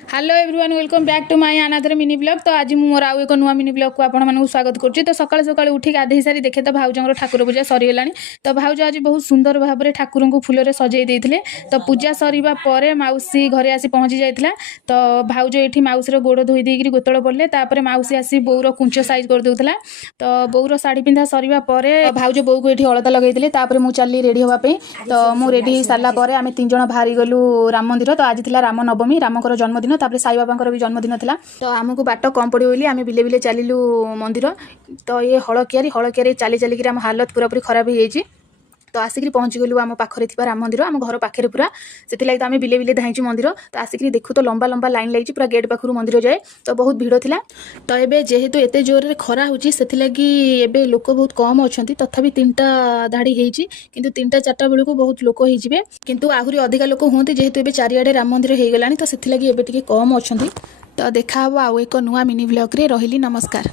Hello everyone welcome back to my another mini blog. तो आज मोर आउ एक नुआ मिनी ब्लॉग को आपण स्वागत करुच्ची। तो सकाल सकाल उठी गाधे सारी देखे तो भाउजर ठाकुर पूजा सरीगला। तो भाउज आज बहुत सुंदर भाव में ठाकुर को फूल सजई देते। तो पूजा सरीबा परे माउसी घरे आसी पहुँची जाता। तो भाउज ये माउसी गोड़ धोई देकर गोतल पड़े। तापर माउसी आसी बोर कुंच साइज कर दूला। तो बोर शाढ़ी पिंधा सरीबा परे भाउज बोऊ को ये अलता लगे। तापर मुझे चली रेडी होगापी। तो मुझे रेडी हो सारापर आम 3 जण बाहरी गलु राम मंदिर। तो आज थी राम नवमी रामकर जन्मदिन। तापर साई बाबा भी जन्मदिन था। तो आमको बाट कम पड़ो बोली आम बिले बिले चलू मंदिर। तो ये हलकियारी चली चलिक आम हालत पूरा पूरी खराब हो जाए। तो आसिक पहुँची गलु आम पाखे थी राम मंदिर आम घर पाखे पूरा से तो आम बिले बिले धाइचु मंदिर। तो आसिक देखु तो लंबा लंबा लाइन लगी पूरा गेट पाखु मंदिर जाए। तो बहुत भिड़ था। तो ये जेहेतु एत जोर खरा होगी लोक बहुत कम अच्छा तथापि 3टा धाड़ी होती कि 3टा 4टा बेलू बहुत लोक हो किंतु आहरी अधिका लोक हूँ जेहेतु ए चारिआडे राम मंदिर हो गलानी। तो से कम अच्छा। तो देखा आउ एक नुआ मिनी ब्लॉग रे रही। नमस्कार।